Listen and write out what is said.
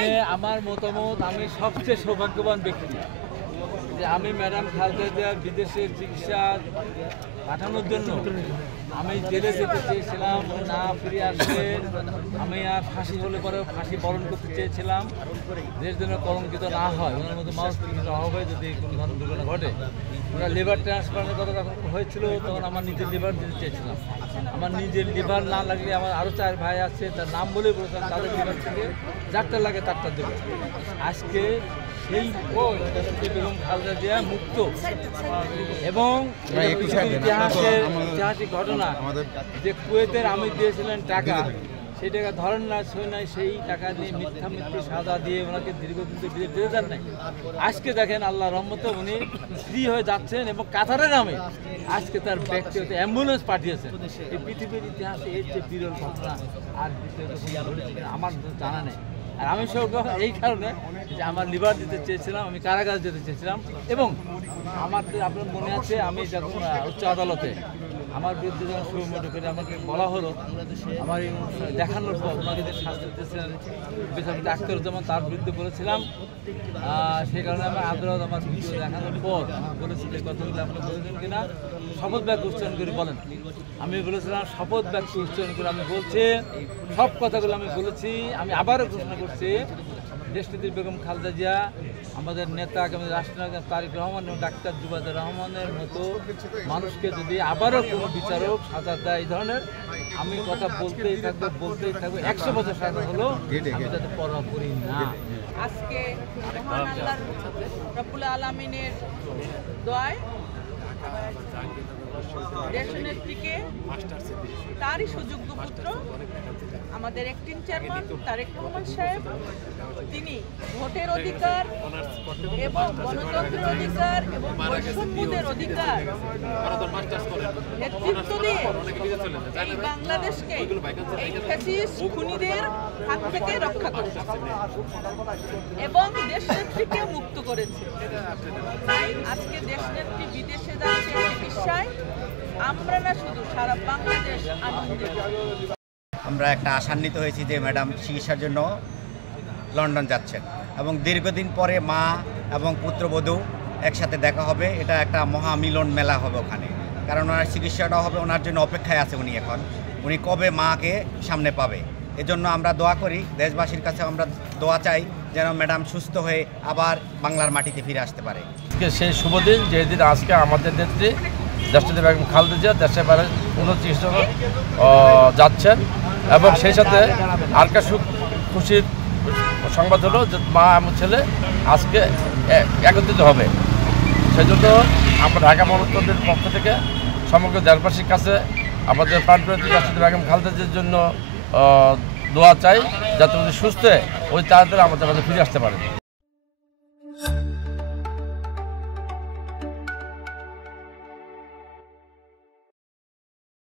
এখানে আমার মতামত, আমি সবচেয়ে সৌভাগ্যবান ব্যক্তি যে আমি ম্যাডাম খালেদা জিয়ার বিদেশে চিকিৎসা পাঠানোর জন্য আমি জেলে যেতে চেয়েছিলাম, না ফিরে আসলে আমি আর ফাঁসি হলে পরেও ফাঁসি বরণ করতে চেয়েছিলাম, দেশ যেন কলঙ্কিত না হয়, ওনার মধ্যে মানুষ হবে যদি কোনো ধরনের দুর্ঘটনা ঘটে। ওরা লিভার ট্রান্সপ্লান্টের কথা যখন হয়েছিল তখন আমার নিজের লিভার দিতে চেয়েছিলাম। আমার নিজের লিভার না লাগলে আমার আরও 4 ভাই আছে, তার নাম বলেই বলেছিলাম তাদের লিভার থেকে যারটা লাগে তারটা দেবে। আজকে সেই বেগম খালেদা জিয়া মুক্ত এবং ঐতিহাসিক ঘটনা যে কুয়েতের আমির দিয়েছিলেন টাকা, সেই টাকা ধরেন না সই নাই, সেই টাকা নিয়ে মিথ্যা সাজা দিয়ে ওনাকে দীর্ঘদিন বিদেশ যেতে দেন নাই। আজকে দেখেন আল্লাহ রহমতে উনি ফ্রি হয়ে যাচ্ছেন এবং কাতারের নামে আজকে তার ব্যক্তিগত অ্যাম্বুলেন্স পাঠিয়েছেন। এই পৃথিবীর ইতিহাসে এর যে বিরল ঘটনা আর আমার জানা নেই। আর আমি এই কারণে যে আমার লিভার দিতে চেয়েছিলাম, আমি কারাগারে যেতে চেয়েছিলাম এবং আমার আপনার মনে আছে আমি যখন উচ্চ আদালতে আমার বিরুদ্ধে যখন সুমোটো করে আমাকে বলা হলো, আমার এই অনুষ্ঠানে দেখানোর পর ওনাকে যে শাস্তি দিতেছিলেন বিচারপতি আখতারুজ্জামান, তার বিরুদ্ধে বলেছিলাম। সেই কারণে আমার আদালত আমার ভিডিও দেখানোর পর বলেছিল এই কথাগুলো আপনি বলেছেন কিনা শপথ বাক্য উচ্চারণ করে বলেন। আমি বলেছিলাম শপথ বাক্য উচ্চারণ করে আমি বলছি, সব কথাগুলো আমি বলেছি। আমি আবারও ঘোষণা করছি, দেশনেত্রী বেগম খালেদা জিয়া আমাদের নেতা আগামী রাষ্ট্রনায়ক তারেক রহমান এবং ডাক্তার জুবাইদুর রহমানের মতো মানুষকে যদি আবারও কোনো বিচারক সাজা দেয় এই ধরনের, আমি কথা বলতেই থাকবো 100 বছর সাজা হলো আমি যাতে পরোয়া করি না। আজকে মহান আল্লাহর রব্বুল আলামিনের দোয়ায় দেশনেত্রীকে তারই সুযোগ্য পুত্র আমাদের অ্যাক্টিং চেয়ারম্যান তারেক রহমান সাহেব, তিনি ভোটের অধিকার এবং গণতন্ত্রের অধিকার এবং বৈষম্যদের অধিকার নেতৃত্ব দিয়ে এই বাংলাদেশকে এই ফ্যাসিস্ট খুনিদের হাত থেকে রক্ষা করেছে এবং দেশনেত্রীকে মুক্ত করেছে। তাই আজকে দেশনেত্রী বিদেশে যাচ্ছে চিকিৎসায়, আমরা না শুধু সারা বাংলাদেশ আনন্দিত। আমরা একটা আশান্বিত হয়েছি যে ম্যাডাম চিকিৎসার জন্য লন্ডন যাচ্ছেন এবং দীর্ঘদিন পরে মা এবং পুত্রবধূ একসাথে দেখা হবে। এটা একটা মহা মিলন মেলা হবে ওখানে, কারণ ওনার চিকিৎসাটা হবে, ওনার জন্য অপেক্ষায় আছে উনি। এখন উনি কবে মাকে সামনে পাবে, এজন্য আমরা দোয়া করি, দেশবাসীর কাছে আমরা দোয়া চাই যেন ম্যাডাম সুস্থ হয়ে আবার বাংলার মাটিতে ফিরে আসতে পারে। সেই শুভ দিন, যেদিন আজকে আমাদের নেত্রী দেশনেত্রী বেগম খালেদা জিয়া দেশের বাইরে কোনো চিকিৎসক যাচ্ছেন এবং সেই সাথে আরেকটা খুশির সংবাদ হলো যে মা এবং ছেলে আজকে একত্রিত হবে। সেই জন্য আমরা ঢাকা মহানগরের পক্ষ থেকে সমগ্র দেশবাসীর কাছে আমাদের প্রাণপ্রিয় দেশনেত্রী বেগম খালেদা জিয়ার জন্য দোয়া চাই যাতে উনি সুস্থ ওই তাড়াতাড়ি আমাদের মাঝে ফিরে আসতে পারেন।